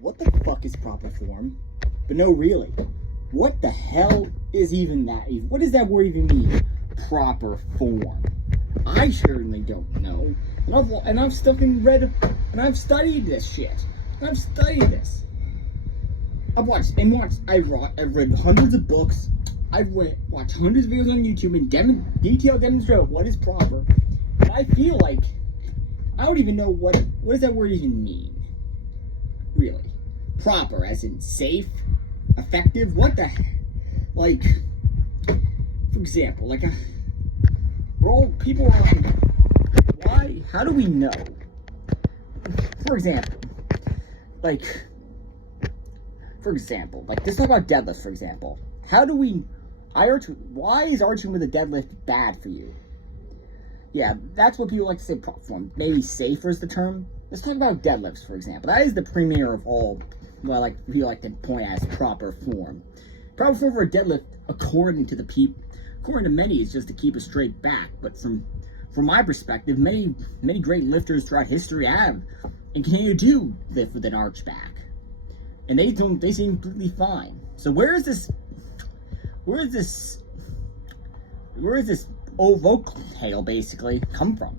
what the fuck is proper form? But no, really, what the hell is even that? What does that word even mean? Proper form. I certainly don't know. And I've studied this shit. I've studied this. I've read hundreds of books. I've watched hundreds of videos on YouTube and detailed demonstrate what is proper. And I feel like I don't even know what does that word even mean. Really, proper as in safe, effective. What the, like, for example, like people are like, why? How do we know? For example, like let's talk about deadlifts. For example, how do we? Why is arching with a deadlift bad for you? Yeah, that's what people like to say. Proper form. Maybe safer is the term. Let's talk about deadlifts, for example. That is the premier of all. Well, like people like to point as proper form. Proper form for a deadlift, according to many, is just to keep a straight back. But from my perspective, many great lifters throughout history have and continue to do lift with an arch back, and they seem completely fine. So where is this old vocal tale basically come from?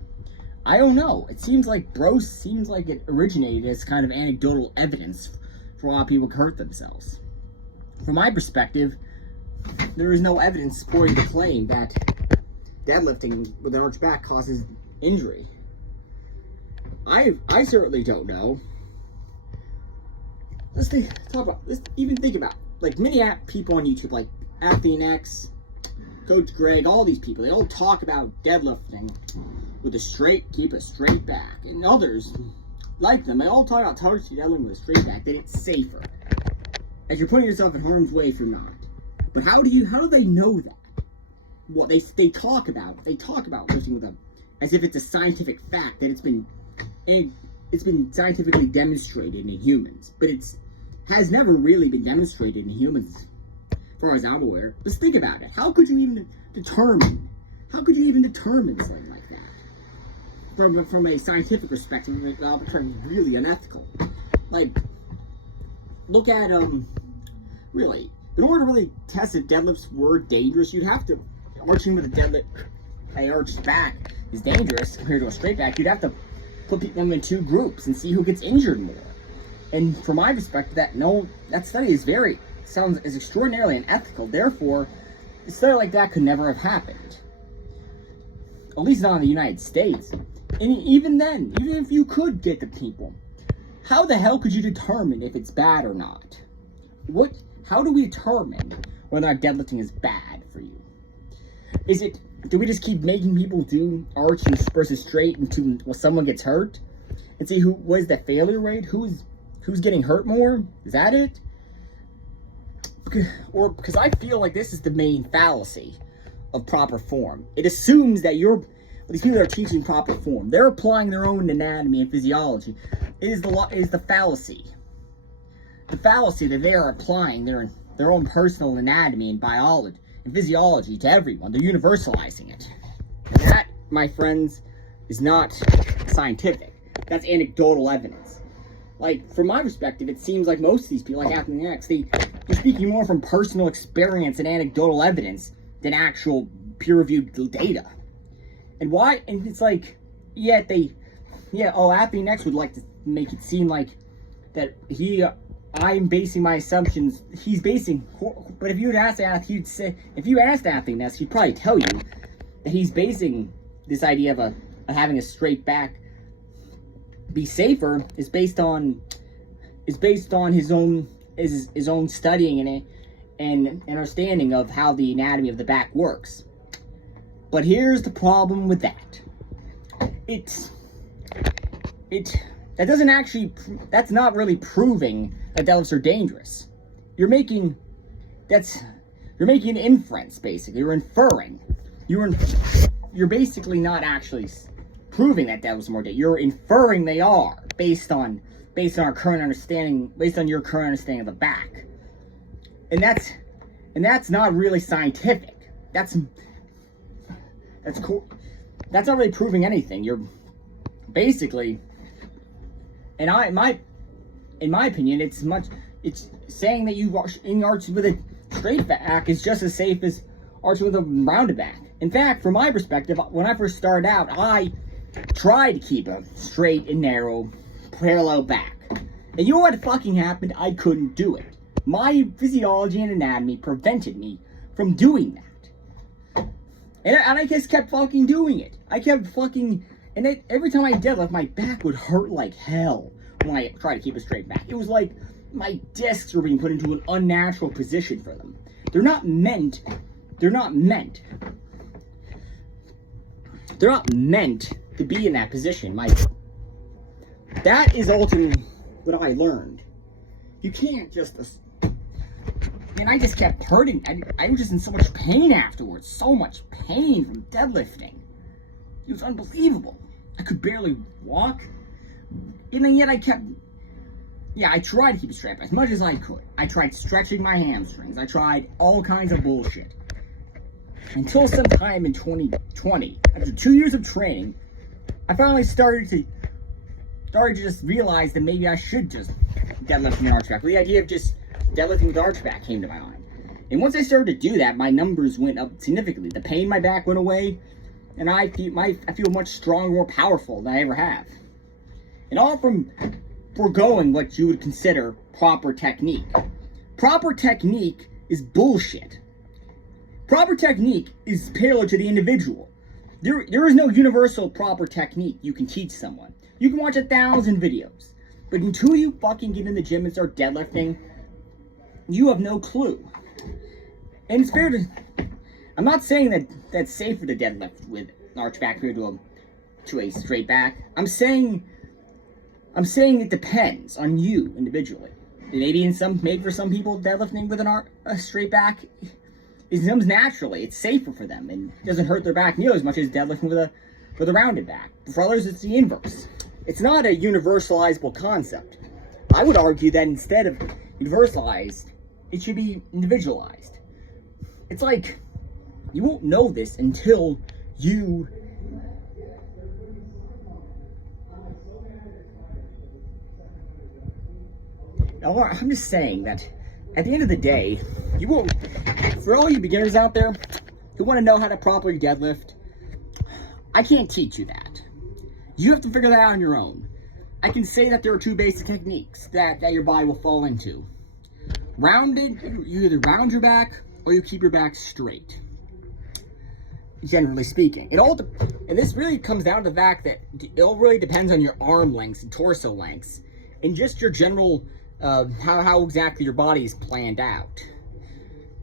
I don't know. It seems like it originated as kind of anecdotal evidence for why people hurt themselves. From my perspective, there is no evidence supporting the claim that deadlifting with an arched back causes injury. I certainly don't know. Let's think about like many people on YouTube, like AthleanX, Coach Greg, all these people. They all talk about deadlifting with keep a straight back, and others like them. They all talk about deadlifting with a straight back. That it's safer, as you're putting yourself in harm's way if you're not. But how do they know that? Well, they talk about lifting with as if it's a scientific fact that it's been scientifically demonstrated in humans, but has never really been demonstrated in humans, as far as I'm aware. Let's think about it. How could you even determine something like that from a scientific perspective? Really unethical. Like, look at really. In order to really test if deadlifts were dangerous, you'd have to arching with a arched back is dangerous compared to a straight back. You'd have to put them in two groups and see who gets injured more. And from my perspective, that study sounds extraordinarily unethical. Therefore, a study like that could never have happened. At least not in the United States. And even then, even if you could get the people, how the hell could you determine if it's bad or not? How do we determine whether or not deadlifting is bad for you? Do we just keep making people do arch versus straight until someone gets hurt? And see what is the failure rate? Who's getting hurt more? Is that it? Because I feel like this is the main fallacy of proper form. It assumes that these people that are teaching proper form, they're applying their own anatomy and physiology. It is the fallacy. The fallacy that they are applying their own personal anatomy and biology and physiology to everyone. They're universalizing it. And that, my friends, is not scientific. That's anecdotal evidence. Like, from my perspective, it seems like most of these people, like AthleanX, they're speaking more from personal experience and anecdotal evidence than actual peer-reviewed data. And why? And it's like, AthleanX would like to make it seem like that I'm basing my assumptions. But if you asked AthleanX, he'd probably tell you that he's basing this idea of having a straight back be safer is based on his own studying and understanding of how the anatomy of the back works. But here's the problem with that. That's not really proving that deadlifts are dangerous. You're making an inference, basically. You're inferring. You're basically not actually proving that deadlifts are more dangerous. You're inferring they are based on our current understanding, based on your current understanding of the back. And that's not really scientific. That's cool. That's not really proving anything. You're basically, in my opinion, it's saying that you arch with a straight back is just as safe as arching with a rounded back. In fact, from my perspective, when I first started out, I tried to keep a straight and narrow parallel back. And you know what fucking happened? I couldn't do it. My physiology and anatomy prevented me from doing that. And I just kept fucking doing it. I kept fucking... And every time I deadlift, my back would hurt like hell when I tried to keep a straight back. It was like my discs were being put into an unnatural position for them. They're not meant to be in that position. That is ultimately what I learned. You can't just... And I just kept hurting. I was just in so much pain afterwards. So much pain from deadlifting. It was unbelievable. I could barely walk. And then yet I kept... Yeah, I tried to keep it straight as much as I could. I tried stretching my hamstrings. I tried all kinds of bullshit. Until sometime in 2020, after 2 years of training, I finally started to just realize that maybe I should just deadlift with an arch back. The idea of just deadlifting with arch back came to my mind. And once I started to do that, my numbers went up significantly. The pain in my back went away, and I feel much stronger, more powerful than I ever have. And all from foregoing what you would consider proper technique. Proper technique is bullshit. Proper technique is tailored to the individual. There is no universal proper technique you can teach someone. You can watch 1,000 videos, but until you fucking get in the gym and start deadlifting, you have no clue. And it's fair to... I'm not saying that that's safer to deadlift with an arch back compared to a straight back. I'm saying it depends on you individually. Maybe for some people, deadlifting with a straight back comes naturally. It's safer for them and doesn't hurt their back nearly as much as deadlifting with a rounded back. For others, it's the inverse. It's not a universalizable concept. I would argue that instead of universalized, it should be individualized. It's like, you won't know this until you... I'm just saying that at the end of the day, you won't... For all you beginners out there who want to know how to properly deadlift, I can't teach you that. You have to figure that out on your own. I can say that there are 2 basic techniques that your body will fall into. Rounded, you either round your back or you keep your back straight. Generally speaking. And this really comes down to the fact that it all really depends on your arm lengths and torso lengths and just your general, how exactly your body is planned out.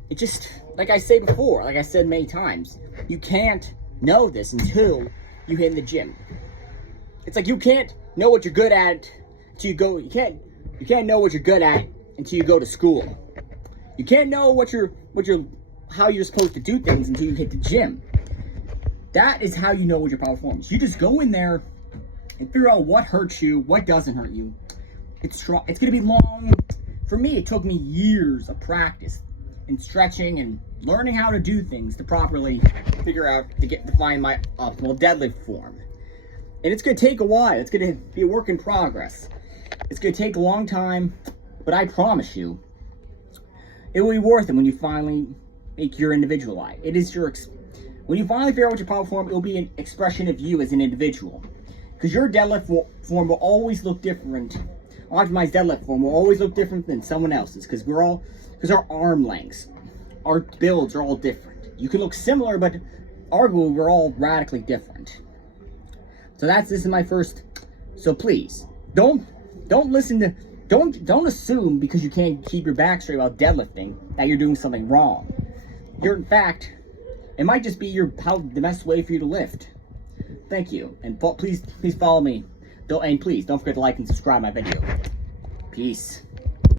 It just, like I said many times, you can't know this until you hit in the gym. It's like you can't know what you're good at until you go. You can't know what you're good at until you go to school. You can't know how you're supposed to do things until you hit the gym. That is how you know what your power forms. You just go in there and figure out what hurts you, what doesn't hurt you. It's going to be long. For me, it took me years of practice and stretching and learning how to do things to properly figure out to find my optimal deadlift form. And it's going to take a while. It's going to be a work in progress. It's going to take a long time, but I promise you, it will be worth it when you finally make your individualize. When you finally figure out what your power form, it will be an expression of you as an individual. Because your deadlift form will always look different. Optimized deadlift form will always look different than someone else's. Because our arm lengths, our builds are all different. You can look similar, but arguably we're all radically different. So this is my first. So please, don't assume because you can't keep your back straight while deadlifting that you're doing something wrong. In fact, it might just be the best way for you to lift. Thank you, and please follow me. And please don't forget to like and subscribe my video. Peace.